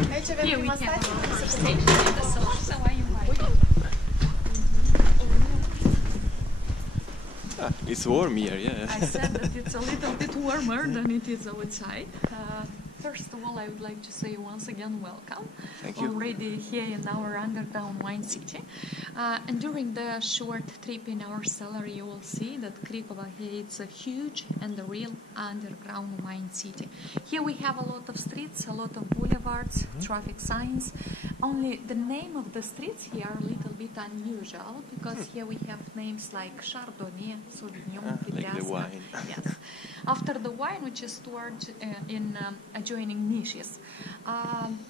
Here we have our station in the cellar, so I invite you. It's warm here, yeah. I said that it's a little bit warmer than it is outside. First of all, I would like to say once again welcome. Thank you. Already here in our underground wine city. And during the short trip in our cellar, you will see that Cricova here is a huge and a real underground wine city. Here we have a lot of streets, a lot of boulevards, traffic signs. Only the name of the streets here are a little bit unusual because here we have names like Chardonnay, Sauvignon, like the wine. Yes. After the wine, which is stored in adjoining niches.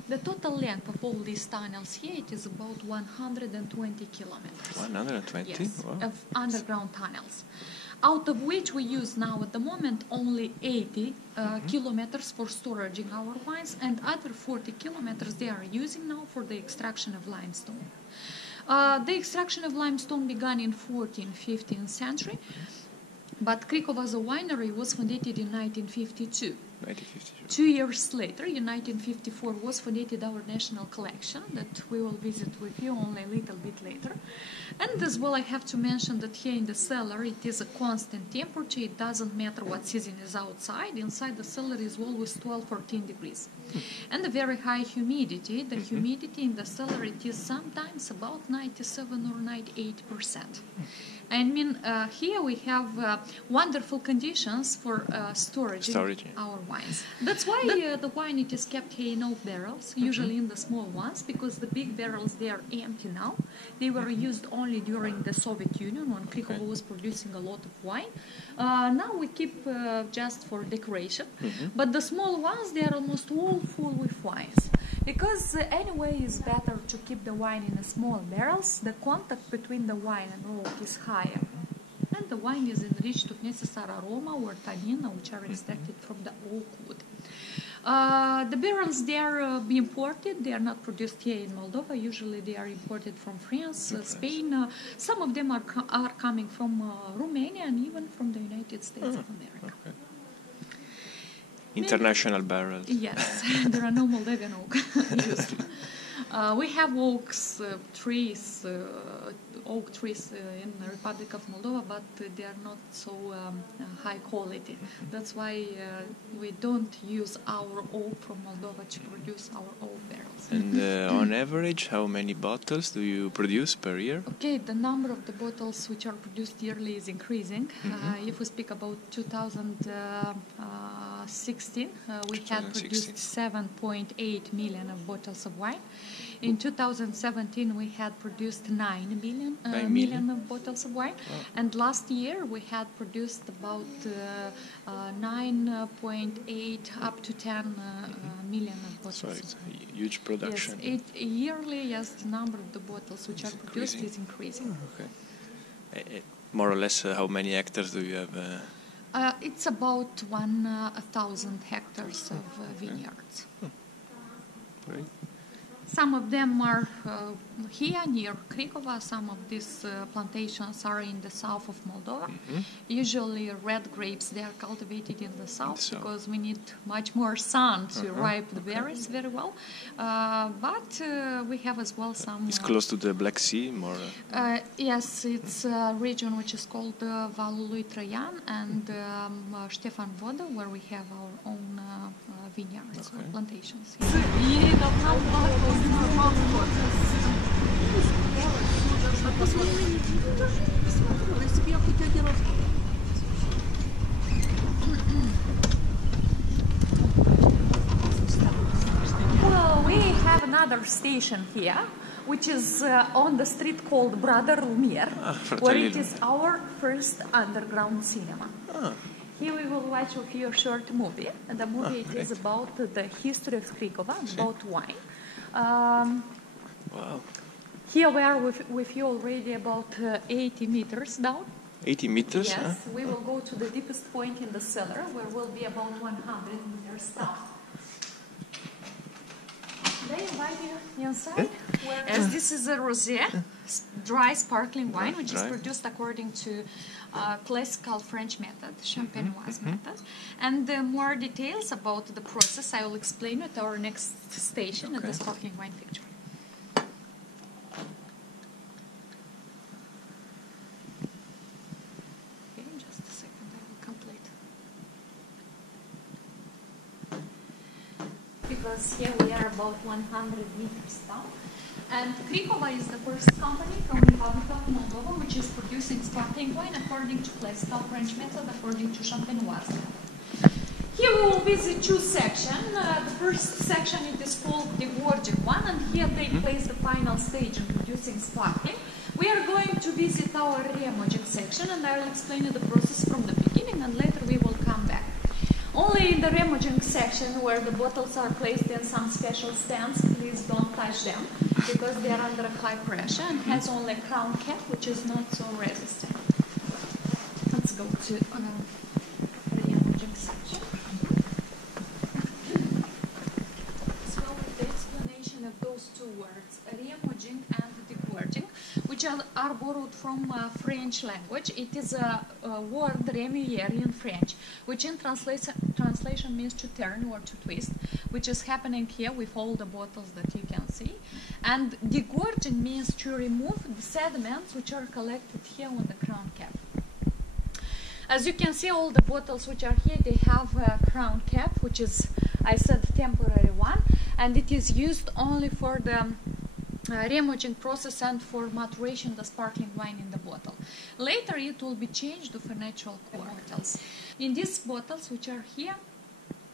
The total length of all these tunnels here, it is about 120 kilometers. 120? Yes, Wow. of underground tunnels. Out of which we use now at the moment only 80 kilometers for storaging our wines, and other 40 kilometers they are using now for the extraction of limestone. The extraction of limestone began in 14th, 15th century, but Cricova as a winery was founded in 1952. 1952. 2 years later, in 1954, was founded our national collection that we will visit with you only a little bit later. And as well, I have to mention that here in the cellar, it is a constant temperature. It doesn't matter what season is outside. Inside the cellar is always 12-14 degrees. And a very high humidity. The humidity in the cellar, it is sometimes about 97 or 98%. I mean, here we have wonderful conditions for storage our wines. That's why the wine it is kept here in oak barrels, usually in the small ones, because the big barrels they are empty now. They were used only during the Soviet Union when Cricova was producing a lot of wine. Now we keep just for decoration, but the small ones they are almost all full with wines. Because anyway, it's better to keep the wine in small barrels. The contact between the wine and oak is higher. And the wine is enriched with necessary aroma or tannin, which are extracted from the oak wood. The barrels, they are imported. They are not produced here in Moldova. Usually they are imported from France, Spain. Some of them are coming from Romania and even from the United States of America. Okay. International barrels. Yes, there are no Moldovan oak used. We have oak trees in the Republic of Moldova, but they are not so high quality. That's why we don't use our oak from Moldova to produce our oak barrels. And on average, how many bottles do you produce per year? Okay, the number of the bottles which are produced yearly is increasing. If we speak about 2016, we had produced 7.8 million of bottles of wine. In 2017, we had produced 9 million of bottles of wine. Wow. And last year, we had produced about 9.8 up to 10 million of bottles. So it's a huge production. Yes, yearly, yes, the number of the bottles which are produced is increasing. Okay. More or less, how many hectares do you have? It's about 1,000 hectares of vineyards. Great. Some of them are here near Cricova. Some of these plantations are in the south of Moldova. Usually red grapes, they are cultivated in the south because we need much more sun to ripe the berries very well. But we have as well some... It's close to the Black Sea, more? Yes, it's a region which is called Valul lui Traian and Ștefan Vodă, where we have our own vineyards or plantations. Well, we have another station here, which is on the street called Brother Lumiere, where it is our first underground cinema. Here we will watch with you a short movie. And the movie it is about the history of Cricova, about wine. Wow. Here we are with you already about 80 meters down. 80 meters? Yes, Huh? we will go to the deepest point in the cellar, where we'll be about 100 meters down. They invite right here inside. As this is a rosé, dry sparkling wine, which is produced according to classical French method, champenoise method. And more details about the process I will explain at our next station at the sparkling wine picture. Okay, just a second, I will complete. Because here we are about 100 meters down. And Cricova is the first company from the Republic of Moldova which is producing sparkling wine according to classical French method, according to champenoise. Here we will visit two sections. The first section it is called the gorging one, and here takes place the final stage in producing sparkling. We are going to visit our remoaging section, and I will explain you the process from the beginning, and later we will come back. Only in the remoaging section where the bottles are placed in some special stands, please don't touch them because they are under high pressure and has only a crown cap which is not so resistant. Let's go to remoaging section. So with the explanation of those two words, remoaging and degorging, which are borrowed from French language. It is a word remuer in French, which in translation means to turn or to twist, which is happening here with all the bottles that you can see. And degorging means to remove the sediments which are collected here on the crown cap. As you can see, all the bottles which are here, they have a crown cap, which is, I said, temporary one, and it is used only for the remoaging process and for maturation the sparkling wine in the bottle. Later it will be changed to natural bottles. In these bottles which are here,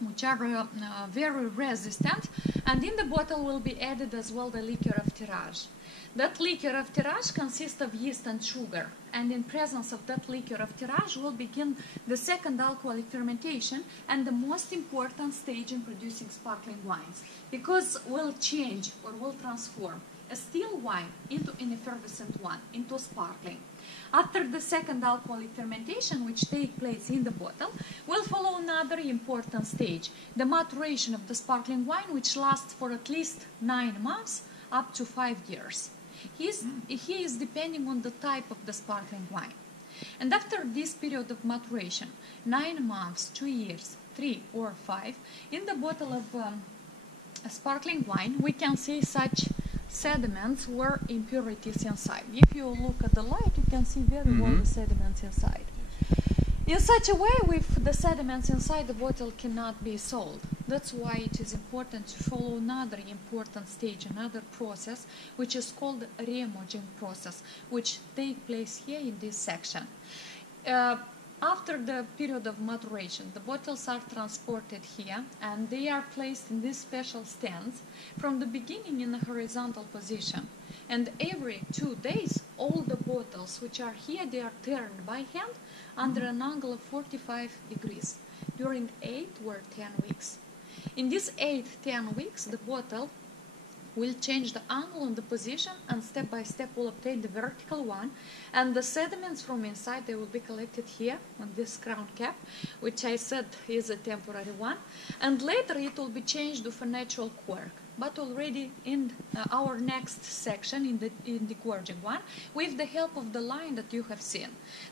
which are very resistant, and in the bottle will be added as well the liquor of tirage. That liquor of tirage consists of yeast and sugar, and in presence of that liquor of tirage will begin the second alcoholic fermentation and the most important stage in producing sparkling wines, because will change or will transform a still wine into an effervescent one, into sparkling. After the second alcoholic fermentation, which takes place in the bottle, will follow another important stage, the maturation of the sparkling wine, which lasts for at least 9 months up to 5 years. He is depending on the type of the sparkling wine. And after this period of maturation, 9 months, 2 years, 3 or 5, in the bottle of a sparkling wine, we can see such sediments or impurities inside. If you look at the light, you can see very well the sediments inside. In such a way, with the sediments inside, the bottle cannot be sold. That's why it is important to follow another important stage, another process, which is called the remoaging process, which takes place here in this section. After the period of maturation, the bottles are transported here and they are placed in these special stands from the beginning in a horizontal position. And every 2 days, all the bottles which are here, they are turned by hand under an angle of 45 degrees during 8 or 10 weeks. In these 8-10 weeks, the bottle will change the angle on the position and step by step will obtain the vertical one, and the sediments from inside, they will be collected here on this crown cap, which I said is a temporary one, and later it will be changed to a natural cork, but already in our next section, in the gorging one, with the help of the line that you have seen.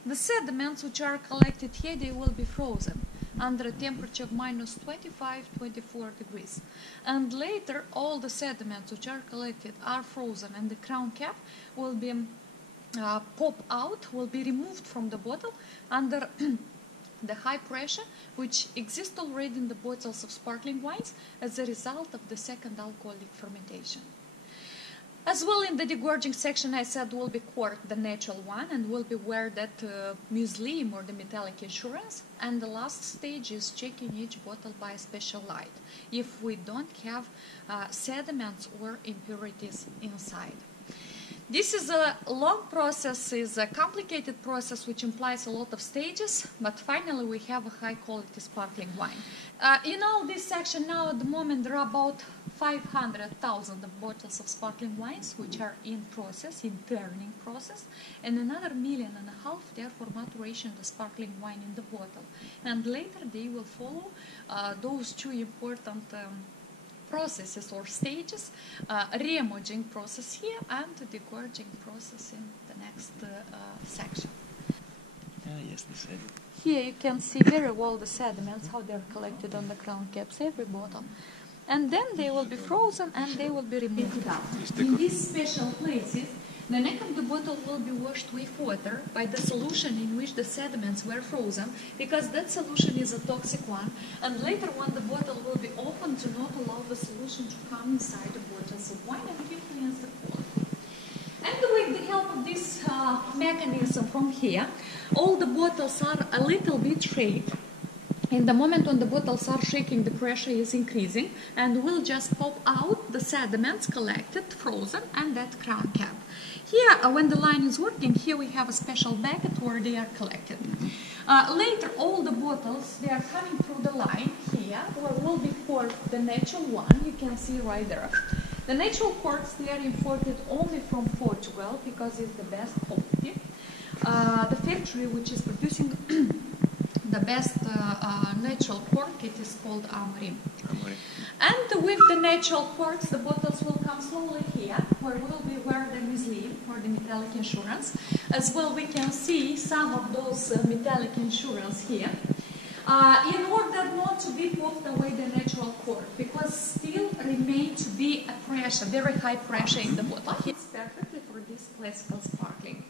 The sediments which are collected here, they will be frozen under a temperature of minus 25-24 degrees. And later, all the sediments which are collected are frozen, and the crown cap will be pop out, will be removed from the bottle under the high pressure which exists already in the bottles of sparkling wines as a result of the second alcoholic fermentation. As well, in the degorging section, I said will be corked, the natural one, and will be wear that muslin or the metallic insurance. And the last stage is checking each bottle by a special light if we don't have sediments or impurities inside. This is a long process, is a complicated process which implies a lot of stages, but finally we have a high quality sparkling wine. In all this section now at the moment there are about 500,000 bottles of sparkling wines which are in process, in turning process, and another 1.5 million there for maturation of the sparkling wine in the bottle. And later they will follow those two important processes or stages, re-emulging process here and degorging process in the next section. Yes, the sediment. Here you can see very well the sediments, how they're collected on the crown caps, every bottle. And then they will be frozen and they will be removed out. In these special places, the neck of the bottle will be washed with water by the solution in which the sediments were frozen, because that solution is a toxic one, and later on the bottle will be opened to not allow the solution to come inside the bottles of wine and influence the quality. And with the help of this mechanism from here, all the bottles are a little bit shaped. In the moment when the bottles are shaking, the pressure is increasing and will just pop out the sediments collected, frozen, and that crown cap. Here, when the line is working, here we have a special bucket where they are collected. Later, all the bottles, they are coming through the line here, where will be poured the natural one, you can see right there. The natural quartz, they are imported only from Portugal because it's the best quality. The factory which is producing the best natural quartz, it is called emporium. And with the natural quartz, the bottles will come slowly here, where the mislead, or the metallic insurance. As well, we can see some of those metallic insurance here. In order not to be popped away the natural quartz, because still remain to be a pressure, very high pressure in the bottle. It's perfectly for this classical sparkling.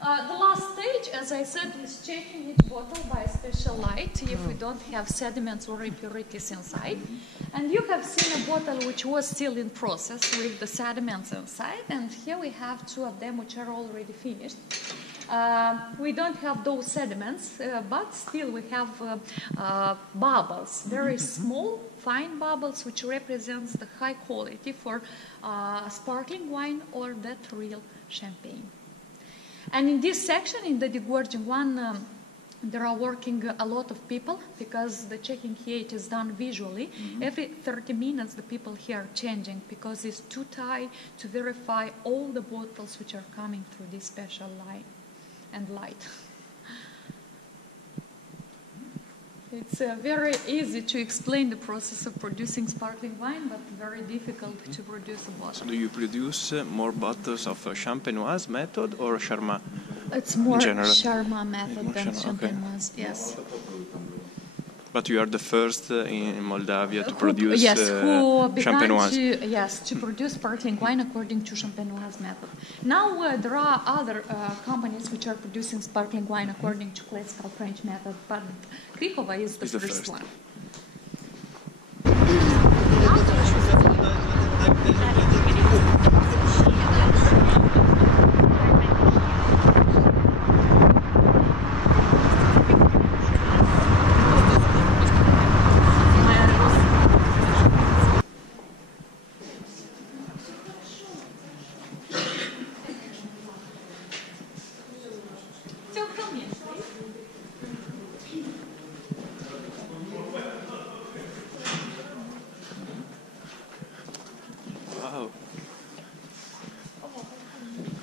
The last stage, as I said, is checking each bottle by a special light if we don't have sediments or impurities inside. And you have seen a bottle which was still in process with the sediments inside, and here we have two of them which are already finished. We don't have those sediments, but still we have bubbles, very small, fine bubbles, which represents the high quality for sparkling wine or that real champagne. And in this section, in the degorging one, there are working a lot of people, because the checking here it is done visually. Every 30 minutes the people here are changing, because it's too tight to verify all the bottles which are coming through this special line and light. It's very easy to explain the process of producing sparkling wine, but very difficult to produce a bottle. So do you produce more bottles of Champenoise method or Charmat? It's more Charmat method than Champenoise, okay. yes. But you are the first in Moldavia to produce Champenoise. To produce sparkling wine according to Champenoise method. Now there are other companies which are producing sparkling wine according to classical French method, but Cricova is the first one.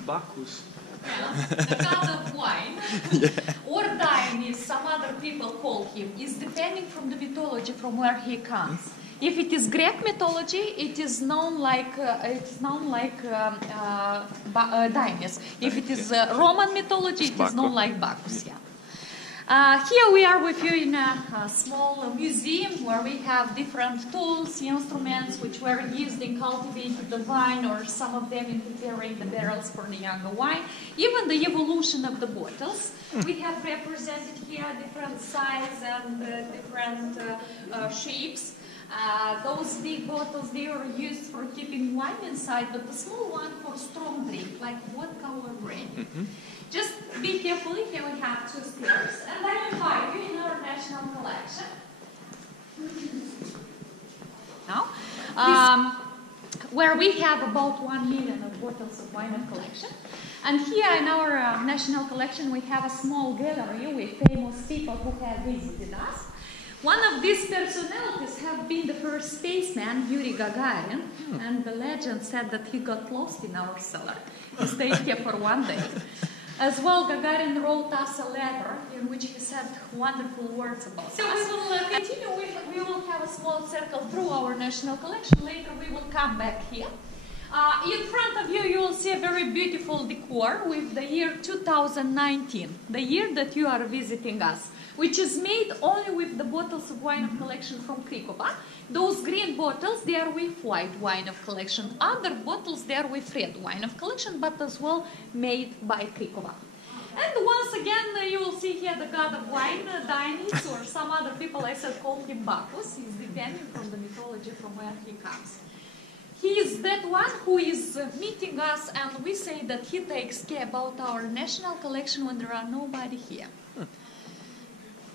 Bacchus. The god of wine, or Dionysus, some other people call him, is depending from the mythology from where he comes. If it is Greek mythology, it is known like Dionysus. If it is Roman mythology, it is known like Bacchus. Yeah. Here we are with you in a small museum where we have different tools, instruments which were used in cultivating the vine, or some of them in preparing the barrels for the younger wine. Even the evolution of the bottles. We have represented here different sizes and different shapes. Those big bottles, they are used for keeping wine inside, but the small one for strong drink, like vodka or brandy. Just be careful, here we have two stairs, and I invite you in our national collection. Now, where we have about 1 million of bottles of wine in collection. And here in our national collection, we have a small gallery with famous people who have visited us. One of these personalities have been the first spaceman, Yuri Gagarin, and the legend said that he got lost in our cellar. He stayed here for 1 day. As well, Gagarin wrote us a letter in which he said wonderful words about us. So we will continue. We will have a small circle through our national collection. Later we will come back here. In front of you, you will see a very beautiful decor with the year 2019, the year that you are visiting us, which is made only with the bottles of wine of collection from Cricova. Those green bottles, they are with white wine of collection. Other bottles, they are with red wine of collection, but as well made by Cricova. And once again, you will see here the god of wine, Dionys, or some other people, I said, call him Bacchus. He's depending from the mythology from where he comes. He is that one who is meeting us, and we say that he takes care about our national collection when there are nobody here.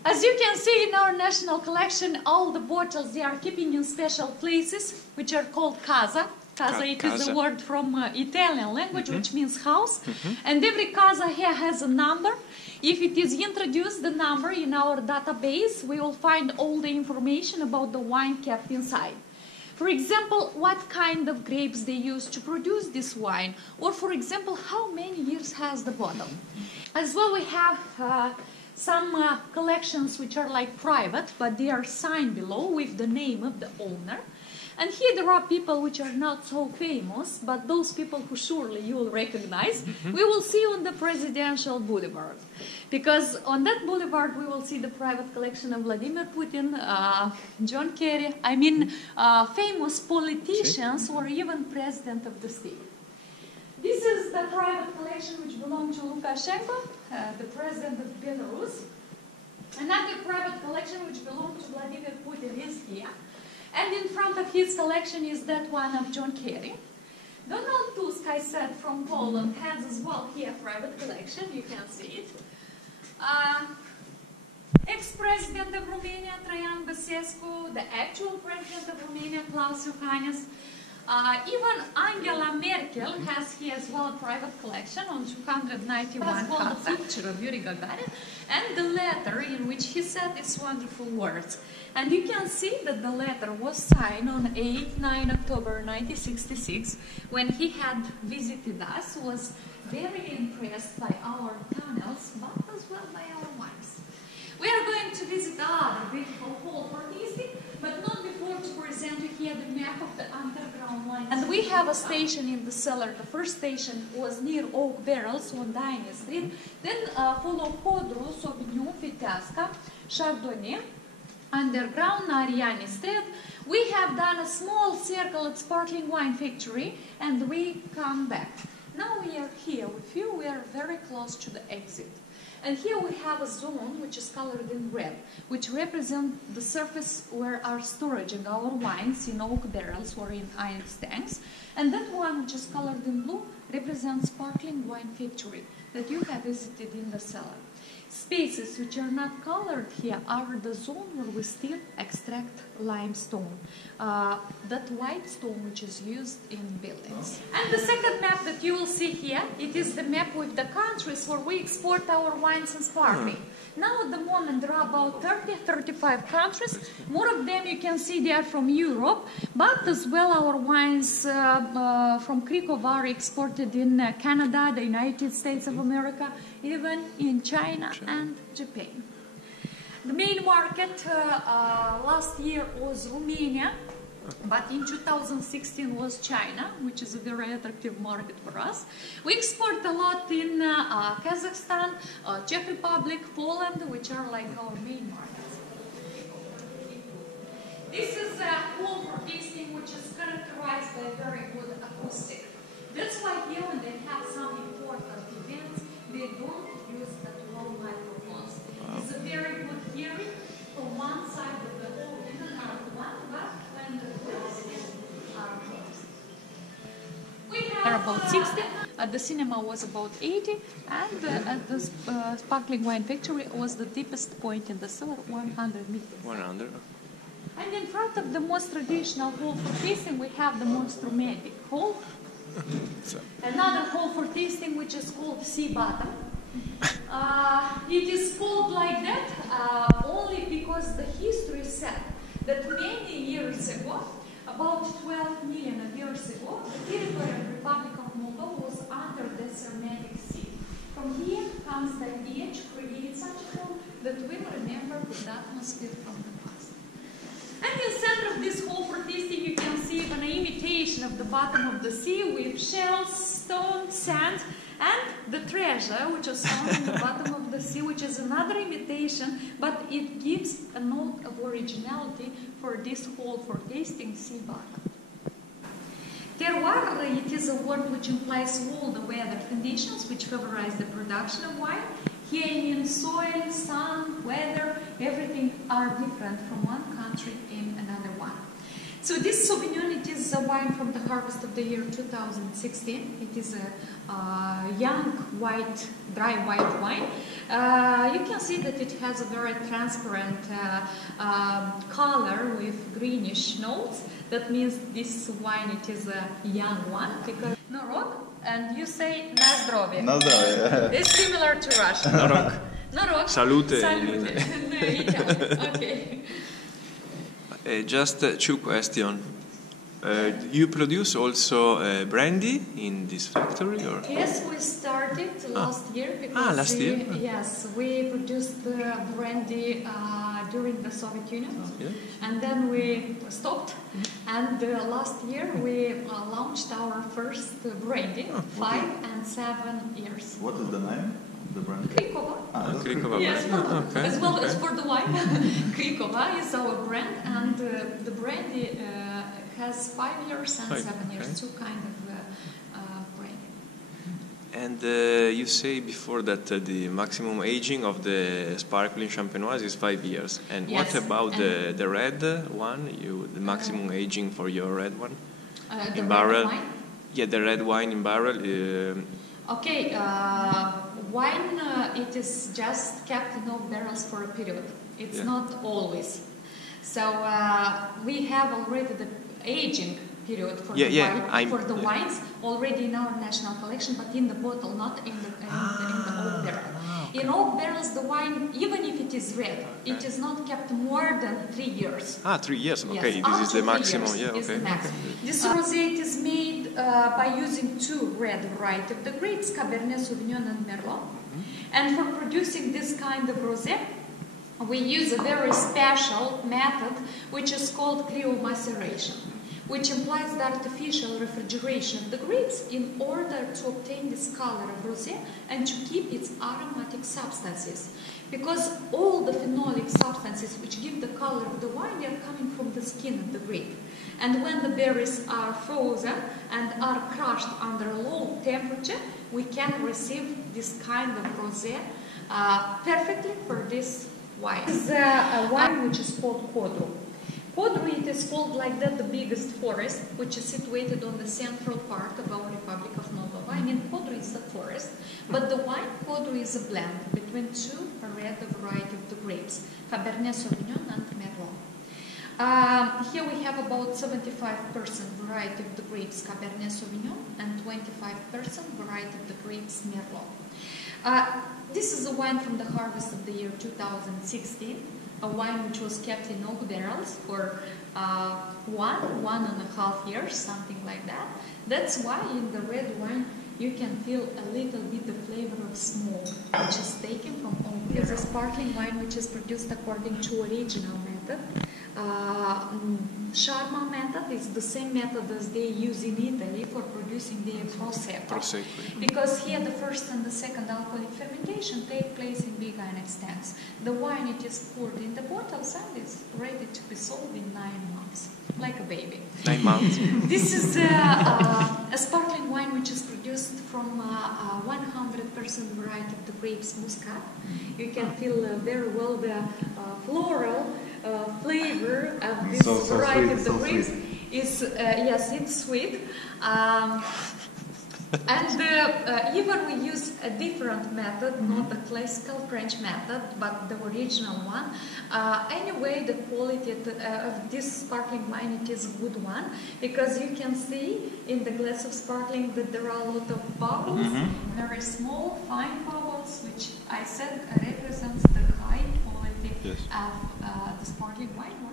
As you can see in our national collection, all the bottles, they are keeping in special places, which are called casa. Casa, it is a word from Italian language, which means house. And every casa here has a number. If it is introduced, the number in our database, we will find all the information about the wine kept inside. For example, what kind of grapes they use to produce this wine, or for example, how many years has the bottle. As well, we have some collections which are like private, but they are signed below with the name of the owner. And here there are people which are not so famous, but those people who surely you will recognize, we will see on the Presidential Boulevard. Because on that boulevard we will see the private collection of Vladimir Putin, John Kerry, I mean famous politicians or even president of the state. This is the private collection which belongs to Lukashenko, the president of Belarus. Another private collection which belongs to Vladimir Putin is here. And in front of his collection is that one of John Kerry. Donald Tusk, I said, from Poland, has as well here a private collection. You can see it. Ex-president of Romania, Traian Băsescu, the actual president of Romania, Klaus Iohannis. Even Angela Merkel has here as well a private collection on 291 as well the picture of Yuri Gagarin and the letter in which he said these wonderful words. And you can see that the letter was signed on 9 October 1966 when he had visited us, was very impressed by our tunnels, but as well by our wines. We are going to visit another beautiful hall for tasting, but not before to present you here the map of the underground wine. And we have a station in the cellar. The first station was near Oak Barrels on Diana Street. Then follow Codru, Sauvignon, Viteasca, Chardonnay, underground Ariane Street. We have done a small circle at Sparkling Wine Factory, and we come back. Now we are here with you. We are very close to the exit. And here we have a zone which is colored in red, which represents the surface where are storing our wines in oak barrels or in iron tanks. And that one which is colored in blue represents Sparkling Wine Factory that you have visited in the cellar. Spaces which are not colored here are the zone where we still extract limestone, that white stone which is used in buildings. And the second map that you will see here, it is the map with the countries where we export our wines and sparkling. Now at the moment there are about 30-35 countries. More of them you can see they are from Europe, but as well our wines from Cricova are exported in Canada, the United States of America, even in China and Japan. The main market last year was Romania, but in 2016 was China, which is a very attractive market for us. We export a lot in Kazakhstan, Czech Republic, Poland, which are like our main markets. This is a hall for tasting which is characterized by very good acoustic. That's why here when they have some important events, they don't use that low microphones. It's a very good hearing from one side of the hall and another one, but when the doors are closed. We have about 60. At the cinema was about 80, and at the Sparkling Wine Factory was the deepest point in the cellar, 100 meters. 100. And in front of the most traditional hall for tasting, we have the most romantic hall. Another hall for tasting, which is called Sea Bottom. It is called like that only because the history said that many years ago, about 12 million years ago, the territory of the Republic of Moldova was under the Sarmatic Sea. From here atmosphere from the past. And in the center of this hall for tasting, you can see an imitation of the bottom of the sea with shells, stone, sand, and the treasure, which is found in the bottom of the sea, which is another imitation, but it gives a note of originality for this hall for tasting sea bottom. Terroir, it is a word which implies all the weather conditions which favorize the production of wine. Here in soil, sun, weather, everything are different from one country in another one. So this Sauvignon, it is a wine from the harvest of the year 2016. It is a young white, dry white wine. You can see that it has a very transparent color with greenish notes. That means this wine, it is a young one. Because Norok, and you say na zdrowie. Na zdrowie. It's similar to Russian. Norok. Norok. Salute. Salute. Italian. Okay. Just two questions. You produce also brandy in this factory, or? Yes, we started last year because last year? Yes, we produced brandy during the Soviet Union, and then we stopped. And last year we launched our first brandy, 5 and 7 years. What is the name of the brand? Cricova. Cricova. Yes, Okay. as well as for the wine. Cricova is our brand, and the brandy has 5 years and 7 years, two kind of brandy. And you say before that the maximum aging of the sparkling champenoise is 5 years. And Yes, what about the red one? The maximum aging for your red one? The In barrel? red wine? Yeah, the red wine in barrel. Okay, wine, it is just kept in oak barrels for a period. It's not always. So we have already the aging period for the wines already in our national collection, but in the bottle, not in the oak barrel. Okay. In oak barrels, the wine, even if it is red, it is not kept more than 3 years. 3 years. Okay, Yes, this is the maximum. Is the maximum. This rosé is made by using two red varieties of the grapes, Cabernet Sauvignon and Merlot. And for producing this kind of rosé, we use a very special method which is called cryomaceration, which implies the artificial refrigeration of the grapes in order to obtain this color of rosé and to keep its aromatic substances. Because all the phenolic substances which give the color of the wine, they are coming from the skin of the grape. And when the berries are frozen and are crushed under a low temperature, we can receive this kind of rosé perfectly for this wine. This is a wine which is called Codru. Codru, it is called like that the biggest forest, which is situated on the central part of our Republic of Moldova. I mean, Codru is a forest, but the wine Codru is a blend between two red varieties of the grapes, Cabernet Sauvignon and Merlot. Here we have about 75% variety of the grapes Cabernet Sauvignon and 25% variety of the grapes Merlot. This is a wine from the harvest of the year 2016, a wine which was kept in oak barrels for 1.5 years, something like that. That's why in the red wine you can feel a little bit the flavor of smoke, which is taken from oak barrels. It's a sparkling wine which is produced according to original method. Sharma method is the same method as they use in Italy for producing the Prosecco. Because here the first and the second alcoholic fermentation take place in big inex tanks. The wine, it is poured in the bottles and is ready to be sold in 9 months, like a baby. 9 months. This is a sparkling wine which is produced from 100% variety of the grapes Muscat. You can feel very well the floral flavor of this variety of the grapes. Yes, it's sweet. And even we use a different method, not the classical French method, but the original one. Anyway, the quality of this sparkling wine, it is a good one, because you can see in the glass of sparkling that there are a lot of bubbles, very small, fine bubbles, which I said represents the high quality of the sparkling wine.